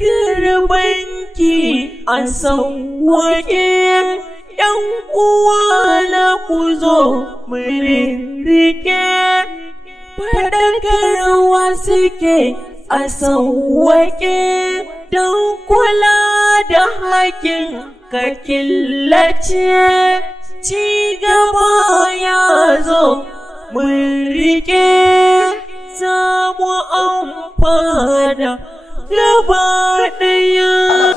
harkar banki a sauwaƙe, ‘yan uwa na ku zo mu rike, faɗakarwa suke a sauwaƙe don kula da haƙƙin ka killace, ci gaba ya zo mu rike, za mu amfana gaba ɗaya.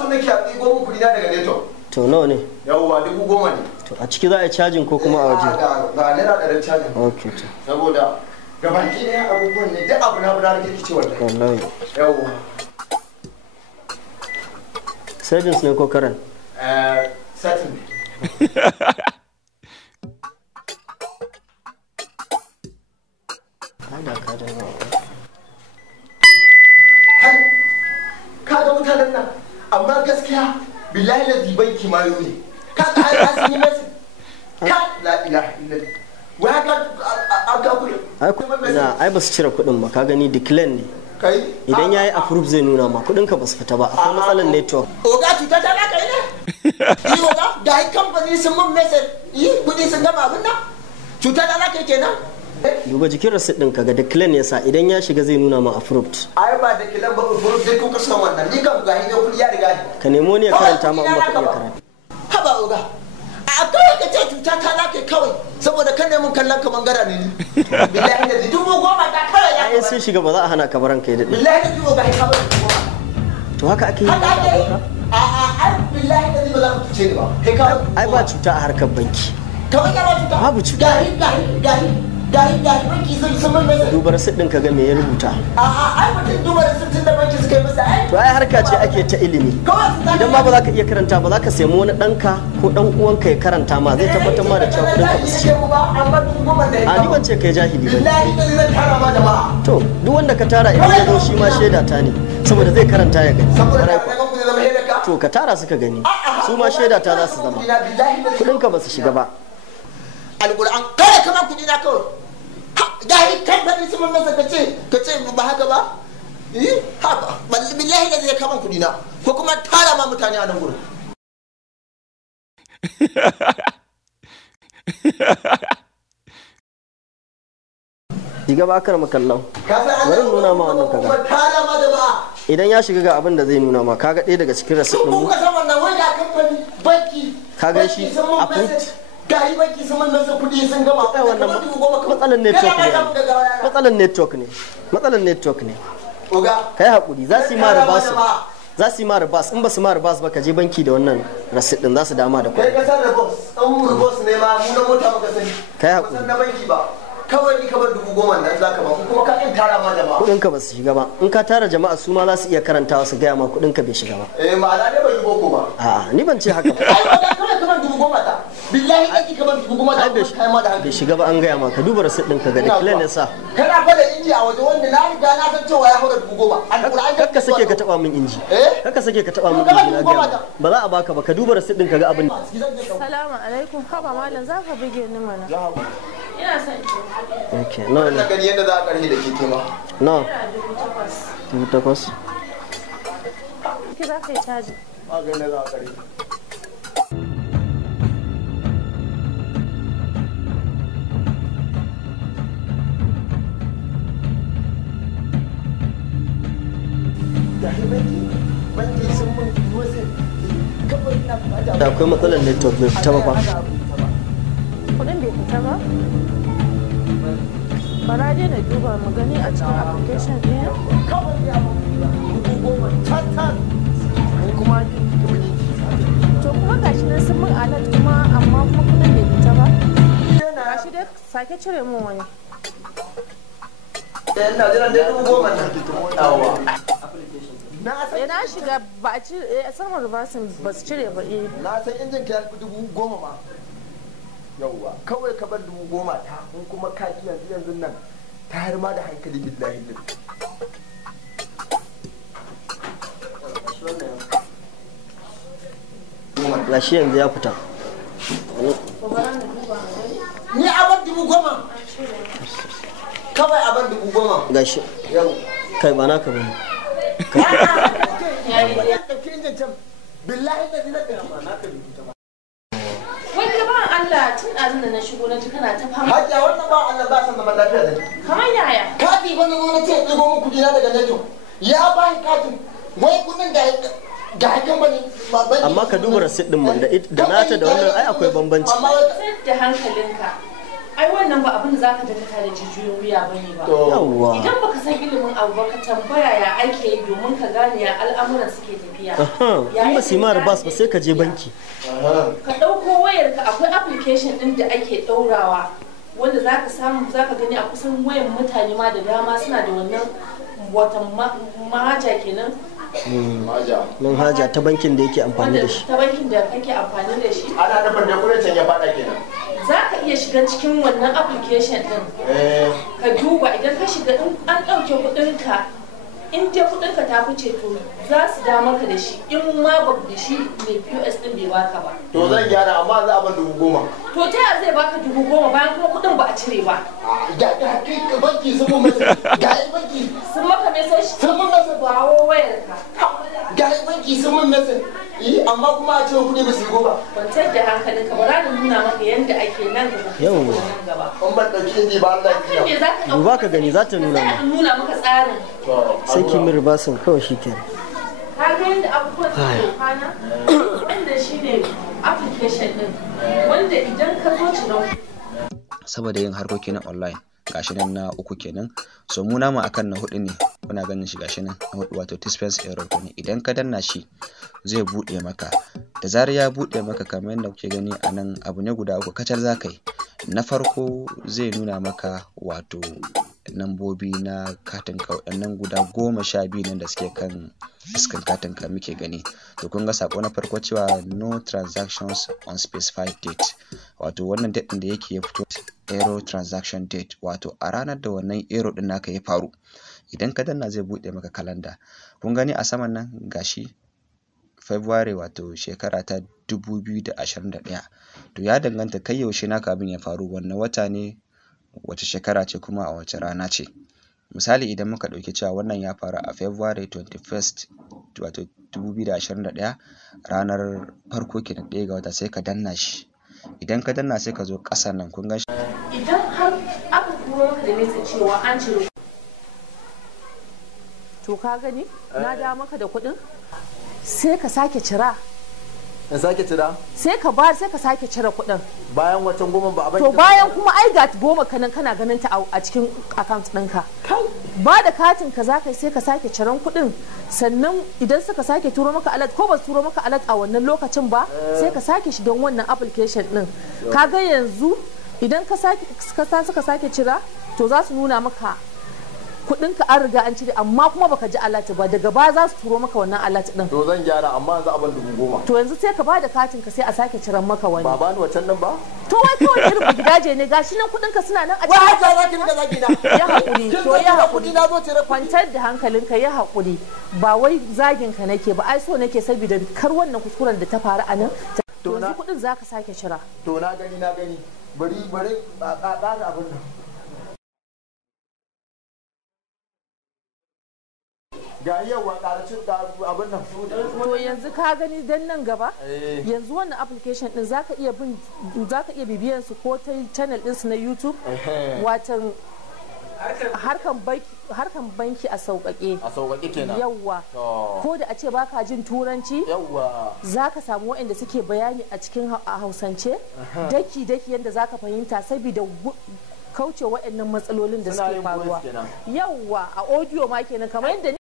To nawa ne? Yawwa 10,000 ne. To a ciki za a yi cajin ko kuma a waje? Ga naira 100 cajin. Ok to. Saboda gabaki ɗaya abubuwan ne duk abu na da rikici wallahi. Wallahi. Yawwa. Savings ne ko karan? Satin. Kada ba. Ka ga mutanen nan amma gaskiya billahi lazi banki ma yau ne. Ka ga ai sun yi masa. Ka la ilaha illallah. Wai aka kula. Ai ba su cire kuɗin ba, ka gani declare ne. Kai idan yayi approve zai nuna ma kuɗin ka ba su fita ba, akwai matsalar network. Oga cuta ta kai ne? Yi oga ga ai kamfani sun mun message, yi kuɗi sun gama abin nan. Cuta ta kai kenan. Duba jikin receipt ɗin kaga declare ne sa idan ya shiga zai nuna ma approved. Ai ba declare ba approved dai kuka san wannan. Ni kan ga ne kuɗi ya riga ni. Ka nemo ne ya karanta ma in baka iya karanta. Haba oga. A kawai ka ce cuta ta kai kawai saboda kan mun kallon kaman gara ne ni. Billahi da 10,000 ta kawai ya. Ai sun shiga ba za a hana ka baran kai da. Billahi da 10,000 ka bar 10,000. To haka ake yi. Ai billahi da ba za mu tuce ni ba. Kai ka ai ba cuta a harkar banki. Kawai ka ba cuta. Babu cuta. Gari banki sun mun masa. Duba receipt ɗin ka ga me ya rubuta. Ai mutum duba receipt ɗin da banki suka yi masa ai. To ai harka ce ake ta ilimi. Idan ma ba za ka iya karanta ba za ka sayi wani ɗanka ko ɗan uwanka ya karanta ma zai tabbatar ma da cewa kuɗin ka ba su ci. A ni ban ce kai jahili ba. To duk wanda ka tara idan ya zo shi ma shaida ta ne saboda zai karanta ya gani. To ka tara suka gani su ma shaida ta za su zama. Kuɗin ka ba su shiga ba. Alƙur'an kada ka ba kuɗi na kawai. Gahi kamfani sun mun masa kace ba haka ba. Haka billahi da zai kama kuɗi na ko kuma tara ma mutane a nan gurin. Shiga ba kar makallau. Bari nuna ma wannan kaga. Tara ma jama'a. Idan ya shiga ga abin da zai nuna ma kaga ɗaya daga cikin receipt ɗin mu. Kuka san wannan wai ga kamfani banki. Kaga shi approved. Gahi banki sun mun masa kuɗi sun gama. Matsalar network ne. Matsalar network ne. Oga. Kai hakuri za su yi ma ribasu. Za su yi ma ribas in ba su ma ribas ba ka je banki da wannan receipt din za su dama da kuɗi. Kai ka san ribas, an mu ribas ne ma mu na mota muka sani. Kai hakuri. Ba san na banki ba. Kawai ni ka bar 10,000 nan zaka ba kuma ka in tara ma jama'a. Kuɗin ka ba su shiga ba. In ka tara jama'a su ma za su iya karantawa su gaya ma kuɗin ka bai shiga ba. Ma'ana dai bai yi boko ba. A'a ni ban ce haka ba. Ai ba kawai ka bar 10,000 ta. Billahi kake ka bar 10,000 ta. Kai ma da hankali. Bai shiga ba an gaya ma ka duba receipt din ka ga declare ne sa. Kana fa da inji a waje wanda na riga na san cewa ya hura 10,000. Kakka sake ka taba min inji. Kakka sake ka taba min inji na gaya. Ba za a baka ba ka duba receipt din ka ga abin. Assalamu alaikum. Haba malam za ka bige ni mana. Ina son ki. Okay, no. Na gani yadda za a karhi da keke ma. No. 8,000. Ki za ka yi caji. Ba ga yadda za a karhi. Da akwai matsalar network bai fita ba fa. Kudin bai fita ba? Bara dai na duba mu gani a cikin application ɗin. To kuma gashi nan sun mun alert kuma amma kuma kudin bai fita ba. Gashi dai sake cire mun wani. Ina jiran dai 10,000 nan. Na shiga ba a cire saman rubasin ba su cire ba na san injin ka ya fi 10,000 ma yauwa kawai ka bar 10,000 ta in kuma ka ki yanzu nan ta har ma da hankali billahi din gashi yanzu ya fita ni a bar 10,000 kawai a bar 10,000 gashi kai ba naka bane billahi da zina da wanda ba Allah tun azin da na shigo na ji kana ta fama. Hajiya wannan ba Allah ba san zaman lafiya da ni. Kamar yaya? Kati ba na ce ɗigo muku dina daga neto. Ya ba katin wai kunin ga hakan bane. Amma ka duba rasit din man da nata da wannan ai akwai bambanci. Sai da hankalinka. Ai wannan ba abin da zaka dakata da jijiyoyin wuya bane ba. Yawwa. Idan baka san ilimin abu ba ka tambaya ya ake yi domin ka gane ya al'amuran suke tafiya. In ba su yi mara bas ba sai ka je banki. Ka ɗauko wayarka akwai application ɗin da ake ɗaurawa wanda zaka samu zaka gani a kusan wayan mutane ma da dama suna da wannan watan mahaja kenan. Manhaja ta bankin da yake amfani da shi. Ta bankin da kake amfani da shi. Ana da banda kuɗin ya faɗa kenan. Za ka iya shiga cikin wannan application din ka duba idan ka shiga in an ɗauke kuɗinka in dai kuɗinka ta fice to za su da maka da shi in ma ba da shi mai POS din bai baka ba. To zan gyara amma za a ban 10,000. To ta yaya zai baka 10,000 bayan kuma kuɗin ba a cire ba? Ga kai banki sun mun masa ga banki sun maka message sun mun masa ba wayarka. Ga banki sun mun masa amma kuma a cewa kuɗi ba su yi ba. Kwantar da hankalinka ba za mu nuna maka yadda ake nan gaba. Yawwa. In ban ɗauki indi ba Allah ya kiyaye. Duba ka gani za ta nuna ma. Nuna maka tsarin. Sai ki mi ribasin kawai shi kenan. Ka ga yadda abubuwan suke kwana? Wanda shi ne application ɗin wanda idan ka zo cinan. Saboda yin harkoki na online gashi nan na 3 kenan, so mu namu akan na 4 ne kuna ganin shi gashi nan na 4 wato dispense error ne. Idan ka danna shi zai bude maka, da zarar ya bude maka kamar yadda kuke gani a nan abu ne guda 3 kacal za ka yi. Na farko zai nuna maka wato nambobi na katin ka waɗannan guda 12 nan da suke kan iskan katin ka muke gani. To kun ga sako na farko cewa no transactions on specified date, wato wannan date din da yake ya fito error transaction date, wato a ranar da wannan error din naka ya faru. Idan ka danna zai bude maka kalanda. Kun gani a saman nan gashi February wato shekara ta 2021. To ya danganta kai yaushe naka abin ya faru, wannan wata ne, wace shekara ce, kuma a wace rana ce. Misali idan muka ɗauki cewa wannan ya faru a February 21st wato 2021 ranar farko kenan 1 ga wata, sai ka danna shi. Idan ka danna sai ka zo ƙasan nan kun ga shi. Idan har aka kuma maka da nesa cewa an ciro, to ka gani na da maka da kuɗin sai ka sake cira. In sake cira? Sai ka ba sai ka sake cire kuɗin. Bayan watan 10 ba a banki. To bayan kuma ai ga 10 kanan kana ganin ta a cikin account ɗinka. Ba da katin ka zaka sai ka sake ciran kuɗin, sannan idan suka sake turo maka alert ko ba su turo maka alert a wannan lokacin ba sai ka sake shi don wannan application ɗin. Kaga yanzu idan ka suka sake cira to za su nuna maka kudin ka an riga an cire amma kuma baka ji alert ba, daga baya za su turo maka wannan alert din. To zan gyara amma yanzu abin 10,000. To yanzu sai ka bada katin ka sai a sake ciran maka wani. Ba bani wancan nan ba? To wai kawai irin gidaje ne gashi nan kudin ka suna nan a cikin. Wai haka zaki dinga zaki na. Ya hakuri to ya hakuri na zo cire. Kwantar da hankalinka, ya hakuri, ba wai zagin ka nake ba, ai so nake saboda kar wannan kuskuren da ta faru a nan. To yanzu kudin zaka sake cira. To na gani bari a ƙara abin nan. Ga yawa ƙaracin abin nan. To yanzu ka gani dan nan gaba yanzu wannan application din zaka iya bibiyan su ko ta channel din su na YouTube, watan harkan banki a sauƙaƙe. A sauƙaƙe kenan. Yawwa. Ko da a ce baka jin turanci. Yawwa. Zaka samu waɗanda suke bayani a cikin Hausance daki yanda zaka fahimta saboda kauce waɗannan matsalolin da suke faruwa. Yawwa a audio ma kenan kamar yadda